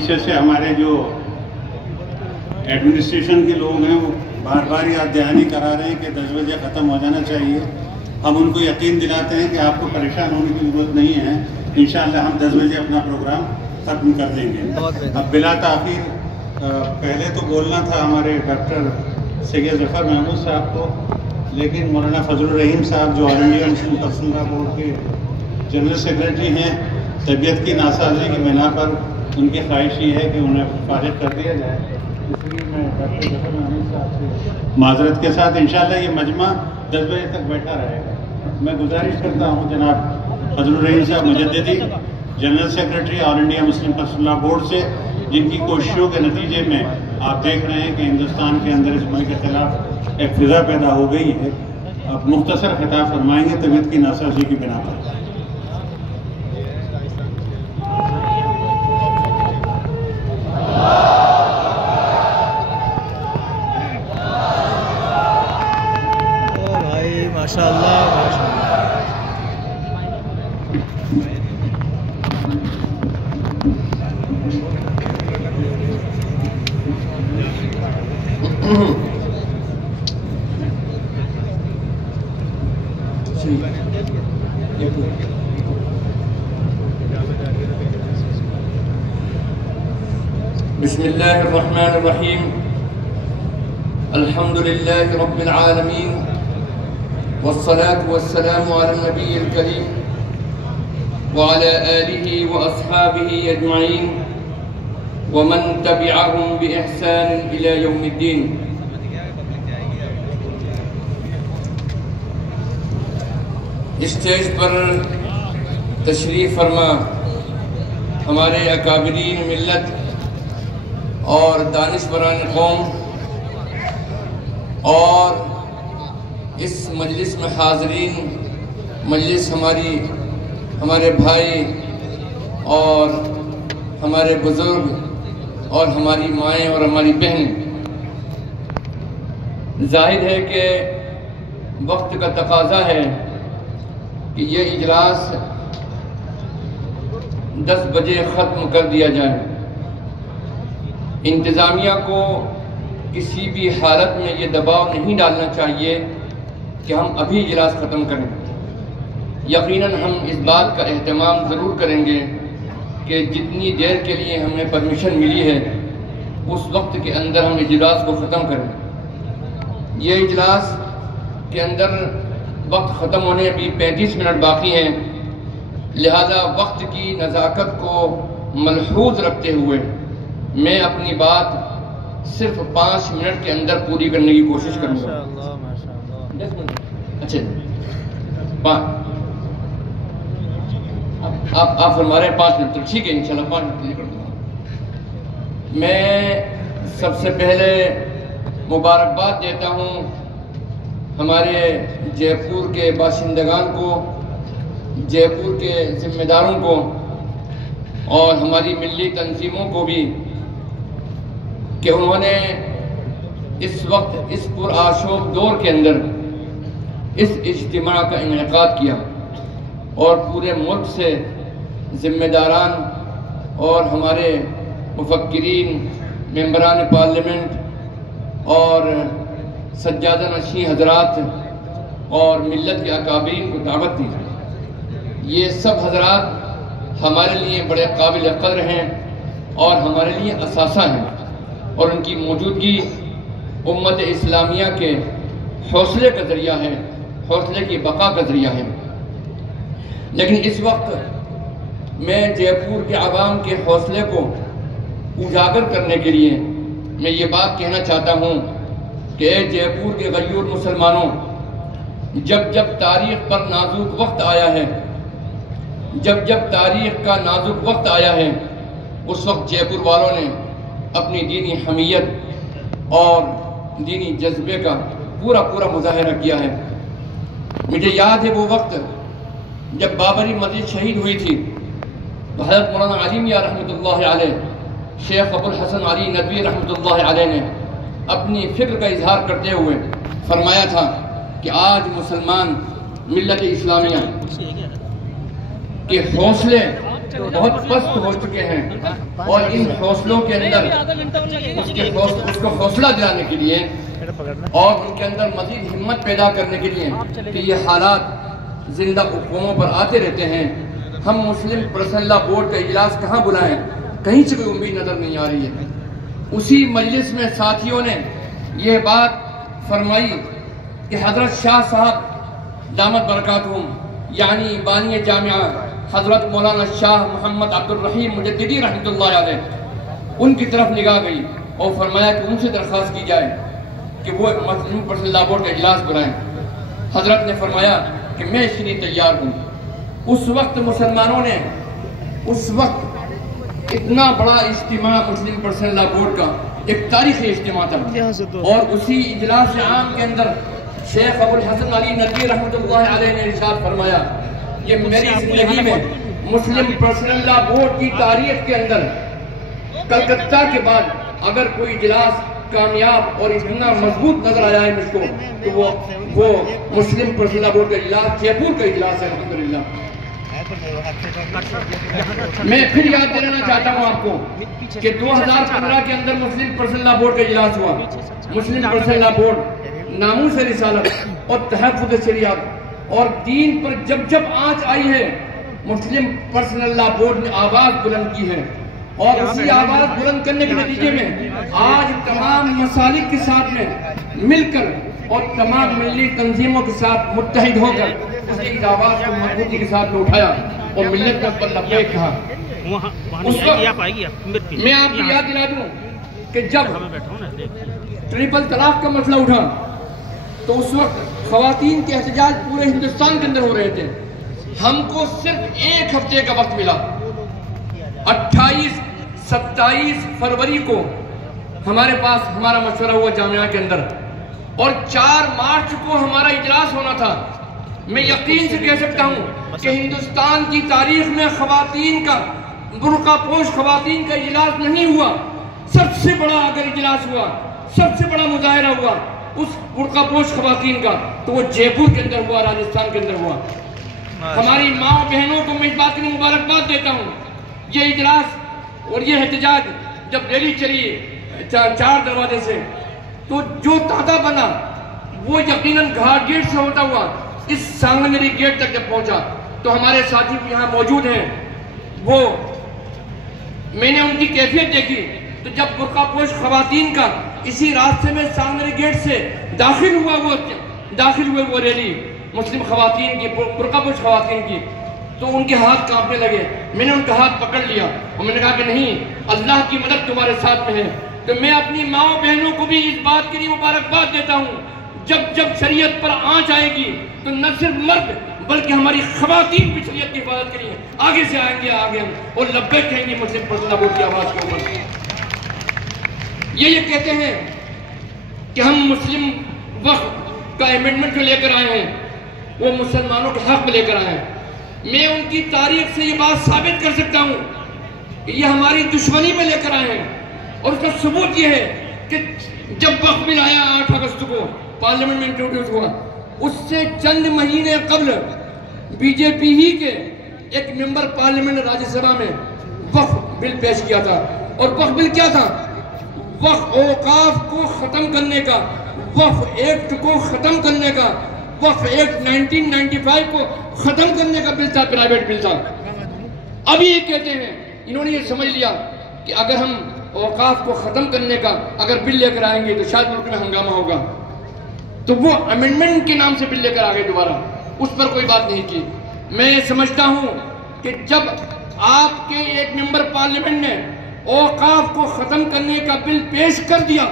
پیچھے سے ہمارے جو ایڈمنسٹریشن کے لوگ ہیں وہ بار بار یاد دہانی کرا رہے ہیں کہ 10 بجے ختم ہو جانا چاہیے. ہم ان کو یقین دلاتے ہیں کہ آپ کو پریشان ہونے کی ضرورت نہیں ہے. انشاءاللہ ہم 10 بجے اپنا پروگرام ختم کر دیں گے. اب بلا تاخیر پہلے تو بولنا تھا ہمارے ڈاکٹر سید ظفر محمود صاحب کو، لیکن مولانا فضل الرحیم صاحب جو آل انڈیا مسلم پرسنل لا بورڈ کے جنرل سیکریٹری ہیں، طبیعت کی ناسازی کی بنا پر ان کی خواہش یہ ہے کہ انہیں فارغ کر دیا جائے. اس لیے میں ڈاکٹر ظفر محمود صاحب سے معذرت کے ساتھ انشاءاللہ یہ مجمع 10 بجے تک بیٹھا رہے گا. میں گزارش کرتا ہوں جناب فضل الرحیم صاحب مجددی جنرل سیکریٹری آل انڈیا مسلم پرسنل لا بورڈ سے، جن کی کوششوں کے نتیجے میں آپ دیکھ رہے ہیں کہ ہندوستان کے اندر اس ملک کے خلاف ایک فضا پیدا ہو گئی ہے. آپ مختصر خطاب فرمائیں گے طبیعت کی ناسازی کی بنا پر. بسم اللہ الرحمن الرحیم. الحمد للہ رب العالمین والصلاة والسلام على النبی الکریم وعلى آلہ واصحابہ اجمعین ومن تبعهم بإحسان الى یوم الدین. اسٹیج پر تشریف فرما ہمارے اکابرین ملت اور دانشوران قوم اور اس مجلس میں حاضرین، مجلس ہمارے بھائی اور ہمارے بزرگ اور ہماری مائیں اور ہماری بہن، ظاہر ہے کہ وقت کا تقاضا ہے کہ یہ اجلاس 10 بجے ختم کر دیا جائے. انتظامیہ کو کسی بھی حالت میں یہ دباؤ نہیں ڈالنا چاہیے کہ ہم ابھی اجلاس ختم کریں. یقیناً ہم اس بات کا اہتمام ضرور کریں گے کہ جتنی دیر کے لیے ہمیں پرمیشن ملی ہے اس وقت کے اندر ہم اجلاس کو ختم کریں. یہ اجلاس کے اندر وقت ختم ہونے ابھی 35 منٹ باقی ہیں، لہذا وقت کی نزاکت کو ملحوظ رکھتے ہوئے میں اپنی بات صرف 5 منٹ کے اندر پوری کرنے کی کوشش کروں گا. اچھا آپ فرما رہے ہیں 5 منٹ، تو ٹھیک ہے انشاءاللہ 5 منٹ پوری کر دوں گا. میں سب سے پہلے مبارکباد دیتا ہوں ہمارے جے پور کے باشندگان کو، جے پور کے ذمہ داروں کو اور ہماری ملی تنظیموں کو بھی کہ انہوں نے اس وقت اس پرآشوب دور کے اندر اس اجتماع کا انعقاد کیا اور پورے ملک سے ذمہ داران اور ہمارے مفکرین، ممبران پارلیمنٹ اور سجادہ نشین حضرات اور ملت کے اکابرین کو دعوت دی. یہ سب حضرات ہمارے لیے بڑے قابل قدر ہیں اور ہمارے لیے اثاثہ ہیں، اور ان کی موجودگی امت اسلامیہ کے حوصلے کا ذریعہ ہے، حوصلے کی بقا کا ذریعہ ہے. لیکن اس وقت میں جے پور کے عوام کے حوصلے کو اجاگر کرنے کے لیے میں یہ بات کہنا چاہتا ہوں کہ اے جے پور کے غیور مسلمانوں، جب جب تاریخ پر نازک وقت آیا ہے، جب جب تاریخ کا نازک وقت آیا ہے، اس وقت جے پور والوں نے اپنی دینی حمیت اور دینی جذبے کا پورا مظاہرہ کیا ہے. مجھے یاد ہے وہ وقت جب بابری مسجد شہید ہوئی تھی تو حضرت مولانا علی میاں رحمۃ اللہ علیہ، شیخ ابو الحسن علی ندوی رحمۃ اللہ علیہ نے اپنی فکر کا اظہار کرتے ہوئے فرمایا تھا کہ آج مسلمان ملت اسلامیہ کے حوصلے بہت پست ہو چکے ہیں، اور ان حوصلوں کے اندر اس کو حوصلہ دلانے کے لیے اور ان کے اندر مزید ہمت پیدا کرنے کے لیے کہ یہ حالات زندہ قوموں پر آتے رہتے ہیں، ہم مسلم پرسنل لا بورڈ کا اجلاس کہاں بلائیں؟ کہیں سے کوئی امید نظر نہیں آ رہی ہے۔ اسی مجلس میں ساتھیوں نے یہ بات فرمائی کہ حضرت شاہ صاحب دامت برکاتہم، یعنی بانی جامعہ حضرت مولانا شاہ محمد عبد الرحیم مجددی رحمۃ اللہ علیہ، ان کی طرف نگاہ گئی اور فرمایا کہ ان سے درخواست کی جائے کہ وہ مسلم پرسنل لا بورڈ کا اجلاس بلائیں۔ حضرت نے فرمایا کہ میں اس کے لیے تیار ہوں۔ اس وقت مسلمانوں نے اتنا بڑا اجتماع مسلم پرسنل لا بورڈ کا ایک تاریخی اجتماع تھا، اور اسی اجلاس عام کے اندر شیخ ابو الحسن علی ندوی رحمۃ اللہ علیہ نے ارشاد فرمایا کہ میری زندگی میں مسلم پرسنل لا بورڈ کی تاریخ کے اندر کلکتہ کے بعد اگر کوئی اجلاس کامیاب اور اتنا مضبوط نظر آیا ہے مجھ کو تو وہ مسلم پرسنل لا بورڈ کا اجلاس جے پور کا اجلاس ہے الحمدللہ۔ میں پھر یاد دلانا چاہتا ہوں آپ کو کہ 2015 کے اندر مسلم پرسنل لا بورڈ کا اجلاس ہوا۔ مسلم پرسنل لا بورڈ ناموس رسالت اور تحفظ شریعت اور دین پر جب آنچ آئی ہے، مسلم پرسنل لا بورڈ نے آواز بلند کی ہے، اور اسی آواز بلند کرنے کے نتیجے میں آج تمام مسالک کے ساتھ میں مل کر اور تمام ملی تنظیموں کے ساتھ متحد ہو کر اس کی آواز کو مضبوطی کے ساتھ اٹھایا اور ملت کا لبیک کہا۔ اس وقت میں آپ کو یاد دلا دوں کہ جب ٹرپل طلاق کا مسئلہ اٹھا تو اس وقت خواتین کے احتجاج پورے ہندوستان کے اندر ہو رہے تھے۔ ہم کو صرف ایک ہفتے کا وقت ملا، 28-27 فروری کو ہمارے پاس ہمارا مشورہ ہوا جامعہ کے اندر، اور 4 مارچ کو ہمارا اجلاس ہونا تھا۔ میں یقین سے کہہ سکتا ہوں کہ ہندوستان کی تاریخ میں خواتین کا برقع پوش خواتین کا اجلاس نہیں ہوا۔ سب سے بڑا اگر اجلاس ہوا، سب سے بڑا مظاہرہ ہوا اس برقع پوش خواتین کا تو وہ جے پور کے اندر ہوا، راجستھان کے اندر ہوا۔ ہماری ماں بہنوں کو میں اس بات کے لیے مبارکباد دیتا ہوں۔ یہ اجلاس اور یہ احتجاج جب ریلی چلی 4 دروازے سے تو جو تادا بنا وہ یقیناً گھاٹ گیٹ سے ہوتا ہوا اس سانگنری گیٹ تک جب پہنچا تو ہمارے ساتھی یہاں موجود ہیں، وہ میں نے ان کی کیفیت دیکھی تو جب برقع پوش خواتین کا اسی راستے میں سانگنری گیٹ سے داخل ہوئے وہ ریلی مسلم خواتین کی، برقع پوش خواتین کی، تو ان کے ہاتھ کانپنے لگے۔ میں نے ان کا ہاتھ پکڑ لیا اور میں نے کہا کہ نہیں، اللہ کی مدد تمہارے ساتھ میں ہے۔ تو میں اپنی ماں بہنوں کو بھی اس بات کے لیے مبارکباد دیتا ہوں، جب شریعت پر آنچ آئے گی تو نہ صرف مرد بلکہ ہماری خواتین بھی شریعت کی حفاظت کے لیے آگے سے آئیں گے اور لبیک کہیں گے مسلم پرسنل لا بورڈ کی آواز کے اوپر۔ یہ کہتے ہیں کہ ہم مسلم وقت کا ایمنڈمنٹ جو لے کر آئے ہیں وہ مسلمانوں کے حق میں لے کر آئے ہیں۔ میں ان کی تاریخ سے یہ بات ثابت کر سکتا ہوں کہ یہ ہماری دشمنی میں لے کر آئے ہیں، اور اس کا ثبوت یہ ہے کہ جب وقت بل آیا 8 اگست کو پارلیمنٹ میں انٹروڈیوس ہوا، اس سے چند مہینے قبل بی جے پی ہی کے ایک ممبر پارلیمنٹ راجیہ سبھا میں وقف بل پیش کیا تھا، اور وقف بل کیا تھا؟ وقف اوقاف کو ختم کرنے کا، وقف ایکٹ کو ختم کرنے کا، وقف ایکٹ 1995 کو ختم کرنے کا بل تھا، پرائیویٹ بل تھا۔ اب یہ کہتے ہیں، انہوں نے یہ سمجھ لیا کہ اگر ہم اوقاف کو ختم کرنے کا اگر بل لے کر آئیں گے تو شاید ملک میں ہنگامہ ہوگا، تو وہ امینڈمنٹ کے نام سے بل لے کر آگے دوبارہ اس پر کوئی بات نہیں کی۔ میں سمجھتا ہوں کہ جب آپ کے ایک ممبر پارلیمنٹ نے اوقاف کو ختم کرنے کا بل پیش کر دیا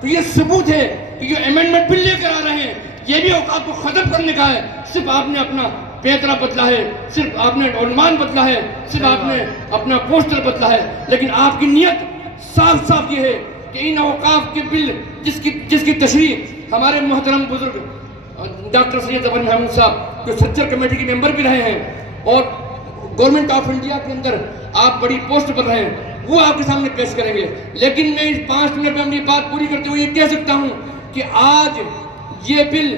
تو یہ ثبوت ہے کہ جو امینڈمنٹ بل لے کر آ رہے ہیں یہ بھی اوقاف کو ختم کرنے کا ہے۔ صرف آپ نے اپنا پیترا بدلا ہے، صرف آپ نے عنوان بدلا ہے، صرف آپ نے اپنا پوسٹر بدلا ہے، لیکن آپ کی نیت صاف صاف یہ ہے کہ ان اوقاف کے بل جس کی تشریح ہمارے محترم بزرگ ڈاکٹر سید ظفر محمود صاحب جو سچر کمیٹی کے ممبر بھی رہے ہیں اور گورنمنٹ آف انڈیا کے اندر آپ بڑی پوسٹ پر رہے ہیں، وہ آپ کے سامنے پیش کریں گے۔ لیکن میں اس 5 منٹ میں اپنی بات پوری کرتے ہوئے یہ کہہ سکتا ہوں کہ آج یہ بل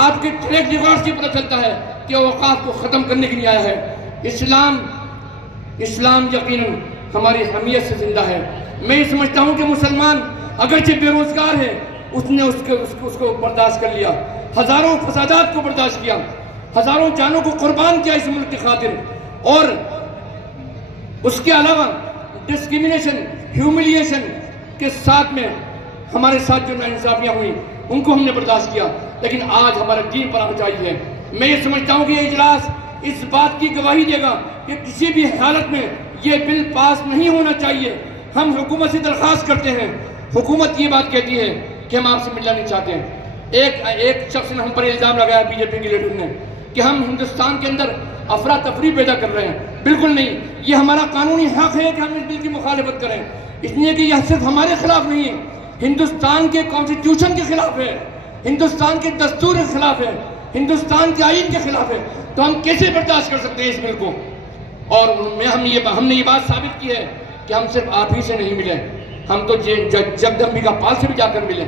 آپ کے ٹریک ریکارڈ سے پتہ چلتا ہے کہ اوقاف کو ختم کرنے کے لیے آیا ہے۔ اسلام اسلام یقیناً ہماری حمیت سے زندہ ہے۔ میں یہ سمجھتا ہوں کہ مسلمان اگرچہ بے روزگار ہے، اس نے اس کو برداشت کر لیا، ہزاروں فسادات کو برداشت کیا، ہزاروں جانوں کو قربان کیا اس ملک کی خاطر، اور اس کے علاوہ ڈسکریمنیشن، ہیوملیشن کے ساتھ میں ہمارے ساتھ جو ناانصافیاں ہوئیں ان کو ہم نے برداشت کیا، لیکن آج ہمارا دین پر آگاہی ہے۔ میں یہ سمجھتا ہوں کہ یہ اجلاس اس بات کی گواہی دے گا کہ کسی بھی حالت میں یہ بل پاس نہیں ہونا چاہیے۔ ہم حکومت سے درخواست کرتے ہیں، حکومت یہ بات کہتی ہے کہ ہم آپ سے ملنا نہیں چاہتے ہیں۔ ایک شخص نے ہم پر الزام لگایا بی جے پی کے لیڈر نے کہ ہم ہندوستان کے اندر افراتفری پیدا کر رہے ہیں۔ بالکل نہیں، یہ ہمارا قانونی حق ہے کہ ہم اس بل کی مخالفت کریں، اس لیے کہ یہ صرف ہمارے خلاف نہیں ہے، ہندوستان کے کانسٹیٹیوشن کے خلاف ہے، ہندوستان کے دستور کے خلاف ہے، ہندوستان کے آئین کے خلاف ہے۔ تو ہم کیسے برداشت کر سکتے ہیں اس بل کو؟ اور ہم نے یہ بات ثابت کی ہے کہ ہم صرف آپ ہی سے نہیں ملے، ہم تو جگدمبکا پال سے بھی جا کر ملے،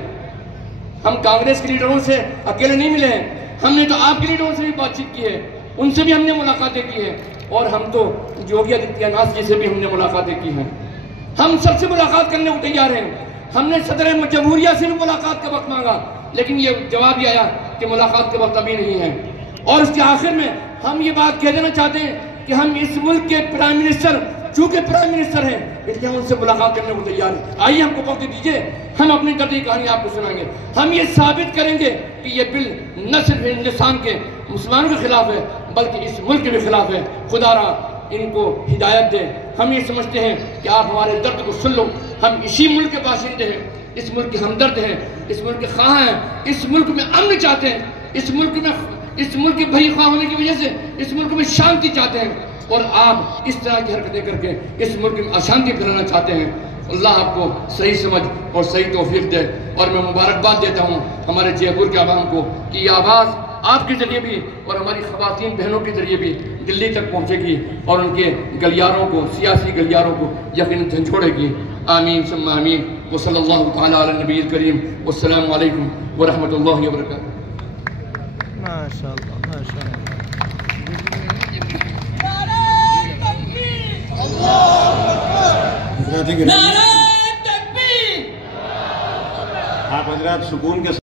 ہم کانگریس کے لیڈروں سے اکیلے نہیں ملے ہیں، ہم نے تو آپ کے لیڈروں سے بھی بات چیت کی ہے، ان سے بھی ہم نے ملاقاتیں کی ہیں، اور ہم تو یوگی آدتیہ ناتھ جی سے بھی ہم نے ملاقاتیں کی ہیں۔ ہم سب سے ملاقات کرنے کو تیار ہیں۔ ہم نے صدر جمہوریہ سے بھی ملاقات کا وقت مانگا، لیکن یہ جواب یہ آیا کہ ملاقات کا وقت ابھی نہیں ہے۔ اور اس کے آخر میں ہم یہ بات کہہ دینا چاہتے ہیں کہ ہم اس ملک کے پرائم منسٹر، چونکہ پرائم منسٹر ہیں، اس لیے ہم ان سے ملاقات کرنے کو تیار ہیں۔ آئیے ہم کو وقت دیجئے، ہم اپنی دردی کہانی آپ کو سنائیں گے۔ ہم یہ ثابت کریں گے کہ یہ بل نہ صرف ہندوستان کے مسلمانوں کے خلاف ہے بلکہ اس ملک کے بھی خلاف ہے۔ خدا را ان کو ہدایت دے۔ ہم یہ سمجھتے ہیں کہ آپ ہمارے درد کو سن لو، ہم اسی ملک کے باشندے ہیں، اس ملک کے ہمدرد ہیں، اس ملک کے خواہاں ہیں، اس ملک میں امن چاہتے ہیں، اس ملک کے بھائی خواہ ہونے کی وجہ سے اس ملک میں شانتی چاہتے ہیں، اور آپ اس طرح کی حرکتیں کر کے اس ملک میں اشانتی پھیلانا چاہتے ہیں۔ اللہ آپ کو صحیح سمجھ اور صحیح توفیق دے، اور میں مبارکباد دیتا ہوں ہمارے جے پور کے عوام کو کہ یہ آواز آپ کے ذریعے بھی اور ہماری خواتین بہنوں کے ذریعے بھی دلی تک پہنچے گی اور ان کے گلیاروں کو، سیاسی گلیاروں کو یقیناً جھنجھوڑے گی۔ آمین ثم آمین، وصلی اللہ تعالیٰ علی النبی الکریم، والسلام علیکم ورحمۃ اللہ وبرکاتہ۔ ماشاءاللہ ماشاءاللہ۔ آپ حضرات سکون کے